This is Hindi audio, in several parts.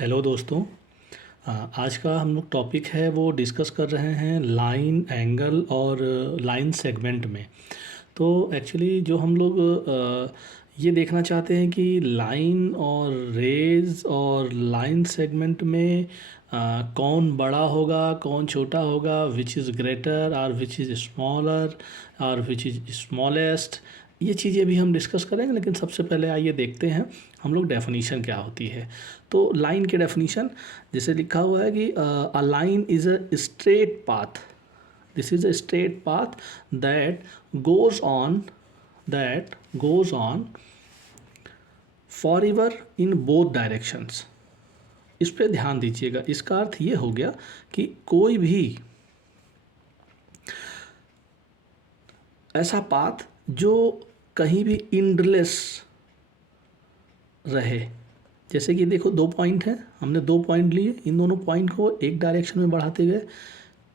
हेलो दोस्तों। आज का हम लोग टॉपिक है वो डिस्कस कर रहे हैं लाइन एंगल और लाइन सेगमेंट में। तो एक्चुअली जो हम लोग ये देखना चाहते हैं कि लाइन और रेज और लाइन सेगमेंट में कौन बड़ा होगा कौन छोटा होगा, विच इज़ ग्रेटर और विच इज़ स्मॉलर और विच इज़ स्मॉलेस्ट। ये चीज़ें भी हम डिस्कस करेंगे, लेकिन सबसे पहले आइए देखते हैं हम लोग डेफिनीशन क्या होती है। तो लाइन की डेफिनीशन जैसे लिखा हुआ है कि a line is a straight path, this is a straight path that goes on for ever in both directions. इस पे ध्यान दीजिएगा। इसका अर्थ ये हो गया कि कोई भी ऐसा पाथ जो कहीं भी इंडलेस रहे। जैसे कि देखो दो पॉइंट हैं, हमने दो पॉइंट लिए, इन दोनों पॉइंट को एक डायरेक्शन में बढ़ाते गए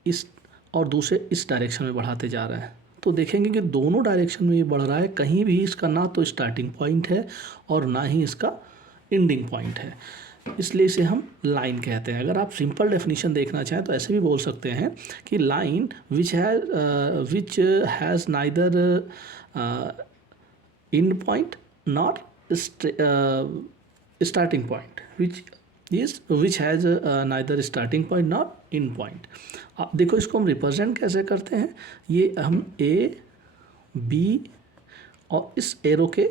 इस और दूसरे इस डायरेक्शन में बढ़ाते जा रहे हैं, तो देखेंगे कि दोनों डायरेक्शन में ये बढ़ रहा है। कहीं भी इसका ना तो स्टार्टिंग पॉइंट है और ना ही इसका एंडिंग पॉइंट है, इसलिए इसे हम लाइन कहते हैं। अगर आप सिंपल डेफिनेशन देखना चाहें तो ऐसे भी बोल सकते हैं कि line which has neither and point not starting point, which has neither starting point nor end point। अब देखो इसको हम रिप्रेजेंट कैसे करते हैं। ये हम ए बी और इस एरो के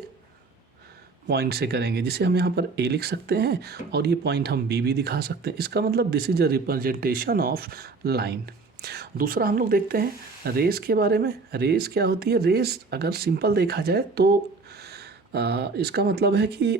पॉइंट से करेंगे, जिसे हम यहाँ पर ए लिख सकते हैं और ये पॉइंट हम बी भी दिखा सकते हैं। इसका मतलब this is a representation of line. दूसरा हम लोग देखते हैं रेस के बारे में। रेस क्या होती है? रेस अगर सिंपल देखा जाए तो इसका मतलब है कि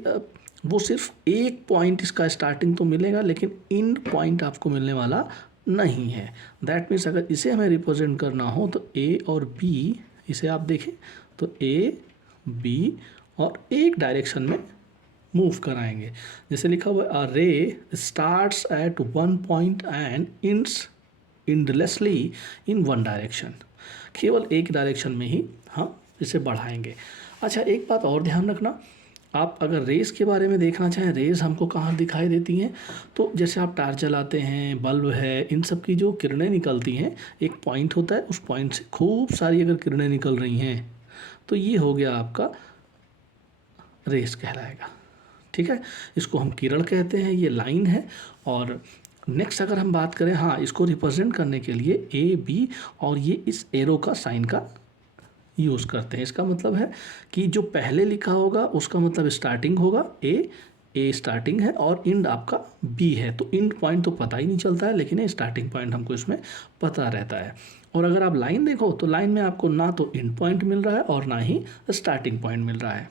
वो सिर्फ एक पॉइंट इसका स्टार्टिंग तो मिलेगा, लेकिन एंड पॉइंट आपको मिलने वाला नहीं है। दैट मीन्स अगर इसे हमें रिप्रेजेंट करना हो तो ए और बी, इसे आप देखें तो ए बी और एक डायरेक्शन में मूव कराएंगे। जैसे लिखा हुआ है, a ray starts at one point and ends endlessly in one direction. केवल एक डायरेक्शन में ही हम इसे बढ़ाएंगे। अच्छा, एक बात और ध्यान रखना, आप अगर रेस के बारे में देखना चाहें, रेस हमको कहाँ दिखाई देती हैं, तो जैसे आप टार्च जलाते हैं, बल्ब है, इन सब की जो किरणें निकलती हैं, एक पॉइंट होता है, उस पॉइंट से खूब सारी अगर किरणें निकल रही हैं तो ये हो गया आपका रेस कहलाएगा। ठीक है, इसको हम किरण कहते हैं, ये लाइन है। और नेक्स्ट अगर हम बात करें, हाँ, इसको रिप्रेजेंट करने के लिए ए बी और ये इस एरो का साइन का यूज़ करते हैं। इसका मतलब है कि जो पहले लिखा होगा उसका मतलब स्टार्टिंग होगा, ए स्टार्टिंग है और एंड आपका बी है। तो एंड पॉइंट तो पता ही नहीं चलता है, लेकिन स्टार्टिंग पॉइंट हमको इसमें पता रहता है। और अगर आप लाइन देखो तो लाइन में आपको ना तो एंड पॉइंट मिल रहा है और ना ही स्टार्टिंग पॉइंट मिल रहा है।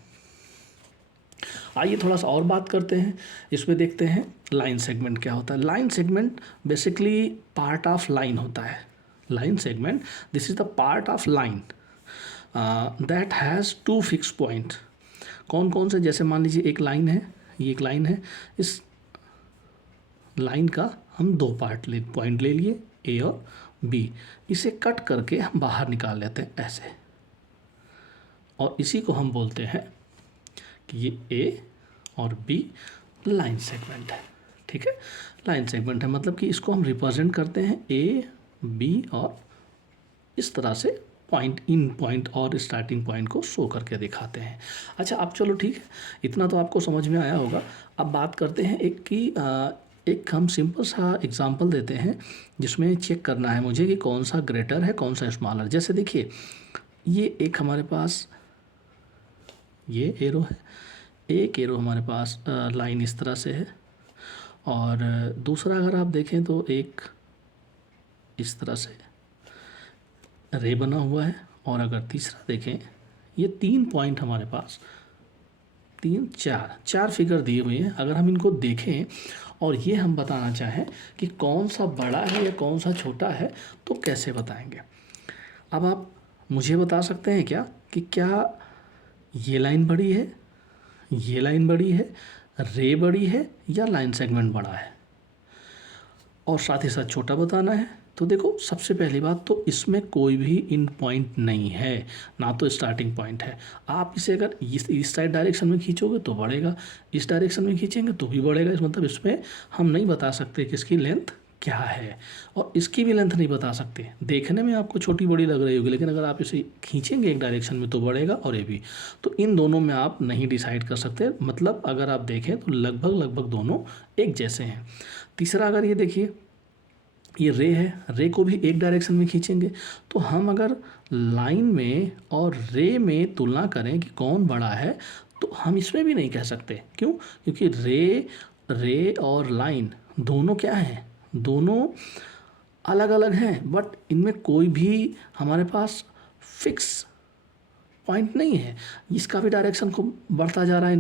आइए थोड़ा सा और बात करते हैं, इसमें देखते हैं लाइन सेगमेंट क्या होता है। Line segment basically part of line होता है। Line segment, this is the part of line that has two fix point. कौन कौन से? जैसे मान लीजिए एक लाइन है, ये एक लाइन है, इस लाइन का हम दो पॉइंट ले लिए, ए और बी। इसे कट करके हम बाहर निकाल लेते हैं ऐसे, और इसी को हम बोलते हैं कि ये ए और बी लाइन सेगमेंट है। ठीक है, लाइन सेगमेंट है मतलब कि इसको हम रिप्रेजेंट करते हैं ए बी और इस तरह से पॉइंट, इन पॉइंट और स्टार्टिंग पॉइंट को शो करके दिखाते हैं। अच्छा, अब चलो ठीक है, इतना तो आपको समझ में आया होगा। अब बात करते हैं एक हम सिंपल सा एग्जांपल देते हैं जिसमें चेक करना है मुझे कि कौन सा ग्रेटर है कौन सा स्मॉलर। जैसे देखिए, ये एक हमारे पास ये एरो है, एक एरो हमारे पास लाइन इस तरह से है, और दूसरा अगर आप देखें तो एक इस तरह से रे बना हुआ है, और अगर तीसरा देखें, ये तीन पॉइंट हमारे पास, तीन चार फिगर दिए हुए हैं। अगर हम इनको देखें और ये हम बताना चाहें कि कौन सा बड़ा है या कौन सा छोटा है, तो कैसे बताएंगे? अब आप मुझे बता सकते हैं क्या कि क्या ये लाइन बड़ी है, ये लाइन बड़ी है, रे बड़ी है, या लाइन सेगमेंट बड़ा है? और साथ ही साथ छोटा बताना है तो देखो सबसे पहली बात तो इसमें कोई भी इन पॉइंट नहीं है, ना तो स्टार्टिंग पॉइंट है। आप इसे अगर इस साइड डायरेक्शन में खींचोगे तो बढ़ेगा, इस डायरेक्शन में खींचेंगे तो भी बढ़ेगा। इस मतलब इसमें हम नहीं बता सकते कि इसकी लेंथ क्या है, और इसकी भी लेंथ नहीं बता सकते। देखने में आपको छोटी बड़ी लग रही होगी, लेकिन अगर आप इसे खींचेंगे एक डायरेक्शन में तो बढ़ेगा और ये भी। तो इन दोनों में आप नहीं डिसाइड कर सकते, मतलब अगर आप देखें तो लगभग लगभग दोनों एक जैसे हैं। तीसरा, अगर ये देखिए ये रे है, रे को भी एक डायरेक्शन में खींचेंगे, तो हम अगर लाइन में और रे में तुलना करें कि कौन बड़ा है, तो हम इसमें भी नहीं कह सकते। क्यों? क्योंकि रे रे और लाइन दोनों क्या हैं, दोनों अलग अलग हैं, बट इनमें कोई भी हमारे पास फिक्स पॉइंट नहीं है। इसका भी डायरेक्शन खूब बढ़ता जा रहा है,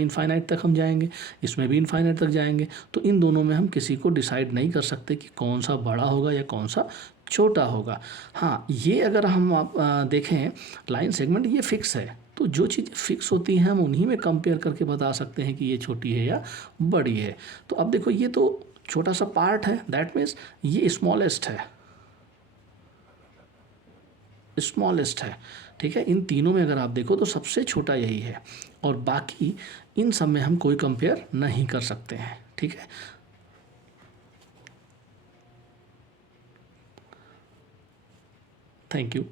इनफाइनाइट तक हम जाएंगे, इसमें भी इनफाइनाइट तक जाएंगे। तो इन दोनों में हम किसी को डिसाइड नहीं कर सकते कि कौन सा बड़ा होगा या कौन सा छोटा होगा। हाँ, ये अगर हम आप देखें लाइन सेगमेंट, ये फिक्स है। तो जो चीज़ फिक्स होती हैं हम उन्हीं में कंपेयर करके बता सकते हैं कि ये छोटी है या बड़ी है। तो अब देखो ये तो छोटा सा पार्ट है, दैट मीन्स ये स्मॉलेस्ट है, स्मॉलेस्ट है। ठीक है, इन तीनों में अगर आप देखो तो सबसे छोटा यही है, और बाकी इन सब में हम कोई कंपेयर नहीं कर सकते हैं। ठीक है, थैंक यू।